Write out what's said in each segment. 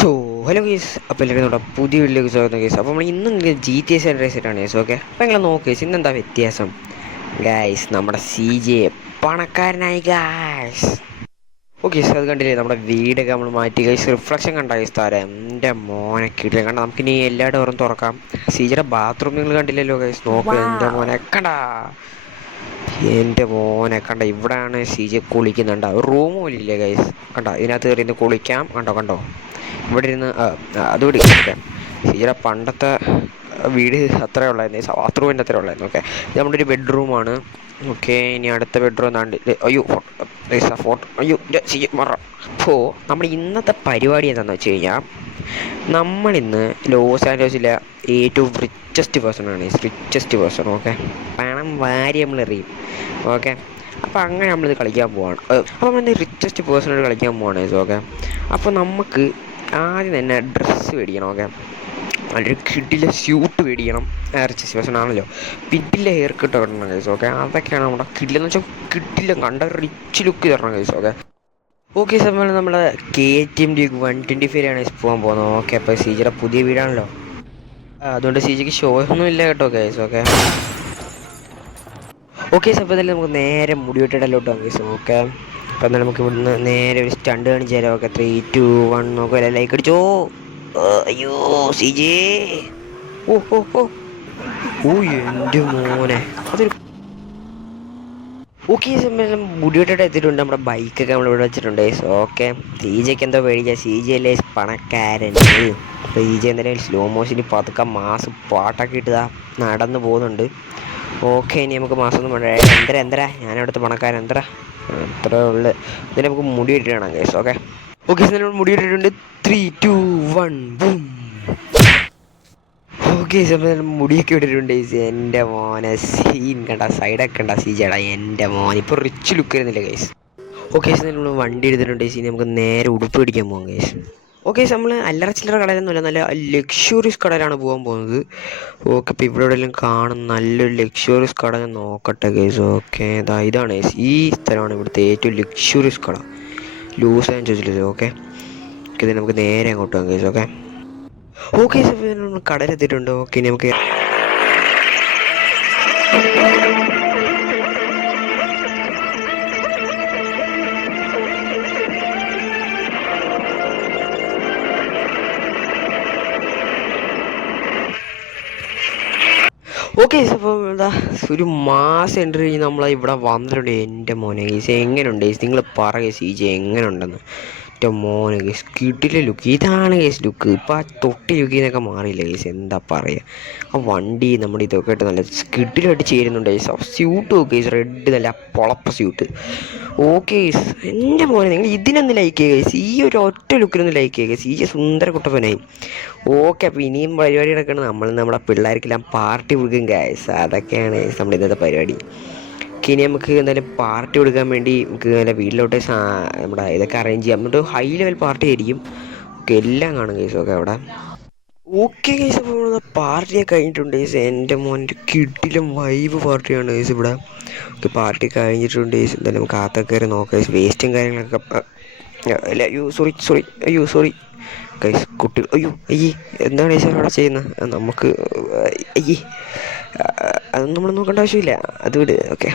So hello ഗീസ്, അപ്പോൾ എല്ലാവരും നമ്മുടെ പുതിയ വീട്ടിലേക്ക് സ്വാഗതം ഗീസ്. അപ്പോൾ നമ്മൾ ഇന്നും ജി ടി എസ് റേസിട്ടാണ് ഗീസ്. ഓക്കെ, അപ്പോൾ നിങ്ങൾ നോക്ക് ഗീസ്, ഇന്നെന്താ വ്യത്യാസം ഗായ്സ്? നമ്മുടെ സി ജെ പണക്കാരനായി ഗായ്സ്. ഓക്കെ ഗീസ്, അത് കണ്ടില്ലേ നമ്മുടെ വീടൊക്കെ നമ്മൾ മാറ്റി ഗൈസ്. റിഫ്ലക്ഷൻ കണ്ട ഗൈസ് താരം, എൻ്റെ മോനെ കിട്ടില്ല. കണ്ട നമുക്കിനി എല്ലാ ഡോറും തുറക്കാം. സി ജിയുടെ ബാത്റൂം നിങ്ങൾ കണ്ടില്ലല്ലോ ഗൈസ്, നോക്ക് എൻ്റെ മോനെ കണ്ടാ. എൻ്റെ മോനെ കണ്ട, ഇവിടെയാണ് സി ജെ കുളിക്കുന്നുണ്ട്. ഒരു റൂം പോലും ഇല്ലേ ഗൈസ്. കണ്ട, ഇതിനകത്ത് കയറി ഇന്ന് കുളിക്കാം. കണ്ടോ കണ്ടോ, ഇവിടെ ഇരുന്ന് അതുകൂടി ഓക്കെ. സി ജിയുടെ പണ്ടത്തെ വീട് അത്രേ ഉള്ളായിരുന്നു, ബാത്റൂമിൻ്റെ അത്രേ ഉള്ളായിരുന്നു. ഓക്കെ, ഇത് നമ്മുടെ ഒരു ബെഡ്റൂമാണ്. ഓക്കെ, ഇനി അടുത്ത ബെഡ്റൂം താണ്ട്. അയ്യോ ഫോട്ടോ, അയ്യോ സി ജെ മറ. അപ്പോൾ നമ്മുടെ ഇന്നത്തെ പരിപാടി എന്താണെന്ന് വെച്ച് കഴിഞ്ഞാൽ, നമ്മളിന്ന് ലോസ് ആൻഡോസിലെ ഏറ്റവും റിച്ചസ്റ്റ് പേഴ്സണാണ്. Richest person. ഓക്കെ, പണം വാരി നമ്മൾ എറിയും. ഓക്കെ, അപ്പോൾ അങ്ങനെ നമ്മളിത് കളിക്കാൻ പോവാണ്. അപ്പോൾ നമ്മളിന്ന് റിച്ചസ്റ്റ് പേഴ്സണായിട്ട് കളിക്കാൻ പോവാണ്. ഓക്കെ, അപ്പോൾ നമുക്ക് ആദ്യം തന്നെ ഡ്രസ്സ് മേടിക്കണം. ഓക്കെ, നല്ലൊരു കിഡിലെ സ്യൂട്ട് മേടിക്കണം. റിച്ചസ്റ്റ് പേഴ്സൺ ആണല്ലോ. പിഡിലെ ഹെയർ കട്ട് ഇടണം കേസ്. ഓക്കെ, അതൊക്കെയാണ് നമ്മുടെ കിഡിലെന്ന് വെച്ചാൽ കിഡിലും കണ്ട റിച്ച് ലുക്ക് തരണം കേസ്. ഓക്കെ ഓക്കെ സമയം നമ്മൾ KTM Duke 125 ആണ് പോകാൻ പോകുന്നത്. ഓക്കെ, അപ്പോൾ സി ജിയുടെ പുതിയ വീടാണല്ലോ, അതുകൊണ്ട് സി ജിക്ക് ഷോ ഒന്നും ഇല്ല കേട്ടോ കേസ്. ഓക്കെ ഓക്കെ സമയത്തിൽ നമുക്ക് നേരെ മുടിവെട്ടിടലോട്ടോ കേസ്. ഓക്കെ, അപ്പോൾ എന്നാൽ നമുക്ക് ഇവിടുന്ന് നേരെ ഒരു സ്റ്റണ്ട് കാണിച്ചു തരാം. ഓക്കെ, 3, 2, 1 നോക്കുക. ലൈക്ക് അടിച്ചോ. അയ്യോ സി ജെ, ഓ ഓ ഓ ഓ എൻ്റെ മോനെ, അതൊരു ഓക്കെ. സമയം മുടിവെട്ടിട്ട് എത്തിയിട്ടുണ്ട്. നമ്മുടെ ബൈക്കൊക്കെ നമ്മൾ ഇവിടെ വെച്ചിട്ടുണ്ട്. ഓക്കെ, സി ജെക്ക് എന്തോ പേടിക്കുക, സി ജി അല്ലേ പണക്കാരൻ. സി ജെ എന്തായാലും സ്ലോ മോഷന് പതുക്കെ മാസം പാട്ടൊക്കെ ഇട്ടതാ നടന്നു പോകുന്നുണ്ട്. ഓക്കെ, ഇനി നമുക്ക് മാസം ഒന്നും വേണ്ട. എന്തരാ ഞാനവിടുത്തെ പണക്കാരൻ എന്തരാ അത്രേ ഉള്ളു. ഇതിന് നമുക്ക് മുടി ഇട്ടിട്ട് വേണം കേസ്. ഓക്കെ ഓക്കെ, നമ്മൾ മുടി ഇട്ടിട്ടുണ്ട്. 3, 2, 1 ബൂം. ഓക്കെ, മുടിയൊക്കെ ഇട്ടിട്ടുണ്ട്. എൻ്റെ മോനെ സീൻ കണ്ട, സൈഡൊക്കെ കണ്ട സി ജേടാ. എൻ്റെ മോൻ ഇപ്പോൾ റിച്ച് ലുക്ക് വരുന്നില്ല ഗൈസ്. ഓക്കെ, നമ്മൾ വണ്ടി എടുത്തിട്ടുണ്ട്. സീൻ നമുക്ക് നേരെ ഉടുപ്പ് പിടിക്കാൻ പോകാം ഗൈസ്. ഓക്കെ, നമ്മൾ അല്ലറ ചില്ലറ കടയിലൊന്നുമില്ല, നല്ല ലക്ഷൂറിയസ് കടയിലാണ് പോകാൻ പോകുന്നത്. ഓക്കെ, ഇപ്പോൾ ഇവിടെ എവിടെയെങ്കിലും കാണും നല്ലൊരു ലക്ഷൂറിയസ് കട ഞാൻ നോക്കട്ടെ ഗൈസ്. ഓക്കെ, ഇതാണ് ഗൈസ്, ഈ സ്ഥലമാണ് ഇവിടുത്തെ ഏറ്റവും ലക്ഷൂറിയസ് കട, ലോസ് ആഞ്ചലസിൽ. ഓക്കെ, ഇത് നമുക്ക് നേരെ അങ്ങോട്ട് പോകാം ഗൈസ്. ഓക്കെ ഓക്കെ, കടയിലെത്തിയിട്ടുണ്ട്. ഓക്കെ, ഇനി നമുക്ക് ഓക്കെ അപ്പോൾ എന്താ ഒരു മാസം എൻട്രി കഴിഞ്ഞ് നമ്മൾ ഇവിടെ വന്നിട്ടുണ്ട്. എൻ്റെ മോനെ ഗീസ് എങ്ങനെയുണ്ട് ഗീസ്, നിങ്ങൾ പറയുക സി ജെ എങ്ങനെയുണ്ടെന്ന്. എൻ്റെ മോനെ ഗീസ് കിട്ടില്ല ലുക്ക്, ഇതാണ് ഗീസ് ലുക്ക്. ഇപ്പോൾ ആ തൊട്ടി ലുക്കിന്നൊക്കെ മാറിയില്ല ഗീസ്, എന്താ പറയുക. ആ വണ്ടി നമ്മുടെ ഇതൊക്കെ ആയിട്ട് നല്ല സ്കിഡിലായിട്ട് ചേരുന്നുണ്ട് ഗീസ്. സ്യൂട്ട് നോക്കുക ഗീസ്, റെഡ് നല്ല പൊളപ്പ സ്യൂട്ട്. ഓക്കെ ഗീസ്, എൻ്റെ മോനെ നിങ്ങൾ ഇതിനൊന്ന് ലൈക്ക് ചെയ്യുക ഗീസ്, ഈ ഒരു ഒറ്റ ലുക്കിനൊന്ന് ലൈക്ക് ചെയ്യുക ഗീസ്. ഈ സുന്ദര കുട്ടപ്പനായി. ഓക്കെ, അപ്പോൾ ഇനിയും പരിപാടി നടക്കണം. നമ്മുടെ പിള്ളേർക്കെല്ലാം പാർട്ടി കൊടുക്കും ഗൈസ്. അതൊക്കെയാണ് നമ്മുടെ ഇന്നത്തെ പരിപാടി. ഇനി നമുക്ക് എന്തായാലും പാർട്ടി കൊടുക്കാൻ വേണ്ടി നമുക്ക് നല്ല വീട്ടിലോട്ട് നമ്മുടെ ഇതൊക്കെ അറേഞ്ച് ചെയ്യാം. എന്നിട്ട് ഹൈ ലെവൽ പാർട്ടി ആയിരിക്കും. ഓക്കെ, എല്ലാം കാണും ഗൈസ്. ഓക്കെ അവിടെ ഓക്കെ ഗൈസ്, അപ്പോൾ പാർട്ടിയൊക്കെ കഴിഞ്ഞിട്ടുണ്ട് ഗൈസ്. എൻ്റെ മോൻ്റെ കിഡിലും വൈബ് പാർട്ടിയാണ് ഗൈസ് ഇവിടെ. ഓക്കെ, പാർട്ടി കഴിഞ്ഞിട്ടുണ്ട് ഗൈസ്. എന്തായാലും നമുക്ക് അകത്തൊക്കെ കയറി നോക്കാം ഗൈസ്. വേസ്റ്റും കാര്യങ്ങളൊക്കെ അല്ല, അയ്യോ സോറി ഗൈസ്, കുട്ടികൾ അയ്യോ അയ്യേ എന്താണ് ഗൈസ് അവിടെ ചെയ്യുന്നത്? നമുക്ക് അയ്യേ അതൊന്നും നമ്മൾ നോക്കേണ്ട ആവശ്യമില്ല, അത് വിട്. ഓക്കെ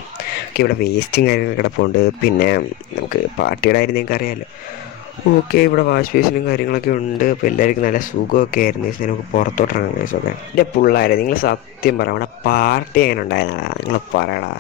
ഓക്കെ, ഇവിടെ വേസ്റ്റും കാര്യങ്ങളൊക്കെ കിടപ്പുണ്ട്. പിന്നെ നമുക്ക് പാർട്ടിയുടെ കാര്യം നിങ്ങൾക്ക് അറിയാമല്ലോ. ഓക്കെ, ഇവിടെ വാഷ് ബേസിനും കാര്യങ്ങളൊക്കെ ഉണ്ട്. അപ്പോൾ എല്ലാവർക്കും നല്ല സുഖമൊക്കെ ആയിരുന്നു. നമുക്ക് പുറത്തോട്ടിറങ്ങാം ഗൈസ്. ഓക്കെ, എൻ്റെ പിള്ളേരെ നിങ്ങൾ സത്യം പറ, അവിടെ പാർട്ടി എങ്ങനെ ഉണ്ടായിരുന്നടാ, നിങ്ങൾ പറയടാ.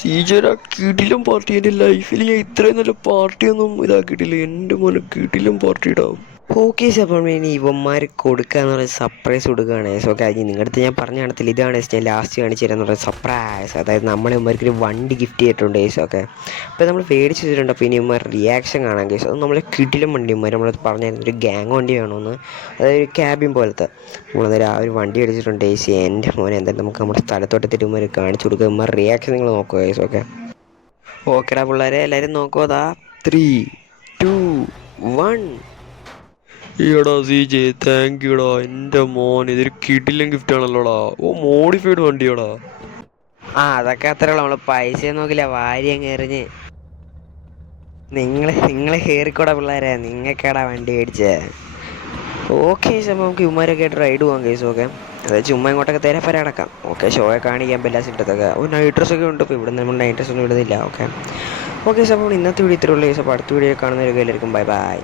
സീജര കിടിലും പാർട്ടി, എൻ്റെ ലൈഫിൽ ഞാൻ ഇത്രയും നല്ല പാർട്ടിയൊന്നും ഇതാക്കിയിട്ടില്ല. എൻ്റെ മോനെ കിടിലും പാർട്ടി ഇടാം. ഓക്കെ, അപ്പോൾ ഇനി ഇവന്മാർ കൊടുക്കുക എന്ന് പറയുന്നത് സർപ്രൈസ് കൊടുക്കുകയാണ്. സോ കാര്യം നിങ്ങളുടെ അടുത്ത് ഞാൻ പറഞ്ഞു കാണത്തില്ല, ഇതാണ് ഞാൻ ലാസ്റ്റ് കാണിച്ചു തരാമെന്ന് പറയുന്നത് സർപ്രൈസ്. അതായത് നമ്മളെ ഇവന്മാർക്ക് ഒരു വണ്ടി ഗിഫ്റ്റ് ചെയ്തിട്ടുണ്ട് കേസ്. ഓക്കെ, അപ്പോൾ നമ്മൾ മേടിച്ച് വെച്ചിട്ടുണ്ട്. അപ്പോൾ ഇനി ഇവന്മാർ റിയാക്ഷൻ കാണാൻ കേസ്. അത് നമ്മൾ കിടിലും വണ്ടി ഇവന്മാർ നമ്മളത് പറഞ്ഞായിരുന്നു, ഒരു ഗ്യാങ് വണ്ടി വേണമെന്ന്, അതായത് ഒരു ക്യാബിൻ പോലത്തെ. നമ്മളന്നേരം ആ ഒരു വണ്ടി അടിച്ചിട്ടുണ്ട് കേസ്. എൻ്റെ മോനെ എന്തായാലും നമുക്ക് നമ്മുടെ സ്ഥലത്തോട്ടെത്തിട്ട് ഇവന്മാർ കാണിച്ചു കൊടുക്കുക. ഇവന്മാർ റിയാക്ഷൻ നിങ്ങൾ നോക്കുക കേസ്. ഓക്കെ ഓക്കെടാ പിള്ളേരെ, എല്ലാവരും നോക്കുക. അതാ 3, 2, 1. ഈടാ സി ജെ, താങ്ക് യുടാ. എൻ്റെ മോൻ ഇതൊരു കിടിലൻ ഗിഫ്റ്റ് ആണല്ലോടാ. ഓ, മോഡിഫൈഡ് വണ്ടിയാടാ. അതൊക്കെ അത്രേ ഉള്ളൂ. നമ്മൾ പൈസ നോക്കില്ല, വാരി അങ്ങ് എറിഞ്ഞ്. നിങ്ങൾ കയറിക്കൂടാ പിള്ളേരെ, നിങ്ങൾക്കാടാ വണ്ടി മേടിച്ചേ. ഓക്കെ ഗൈസ്, അപ്പോൾ നമുക്ക് ഇവന്മാരൊക്കെ ആയിട്ട് റൈഡ് പോകാം ഗൈസ്. ഓക്കെ, അതായത് ചുമ്മാ ഇങ്ങോട്ടൊക്കെ തേരപ്പര അടക്കാം. ഓക്കെ, ഷോയെ കാണിക്കാൻ ബെല്ലാസിട്ടതൊക്കെ നൈറ്റ് ഡ്രസ്സൊക്കെ ഉണ്ട്. ഇപ്പോൾ ഇവിടെ നമ്മൾ നൈറ്റ് ഡ്രസ്സൊന്നും ഇടുന്നില്ല. ഓക്കെ ഓക്കെ, അപ്പോൾ ഇന്നത്തെ വീഡിയോ ഇത്രയുള്ളൂ ഗൈസ്. അപ്പോൾ അടുത്ത വീഡിയോ കാണുന്നവരൊക്കെ എല്ലാവർക്കും ബൈ ബൈ.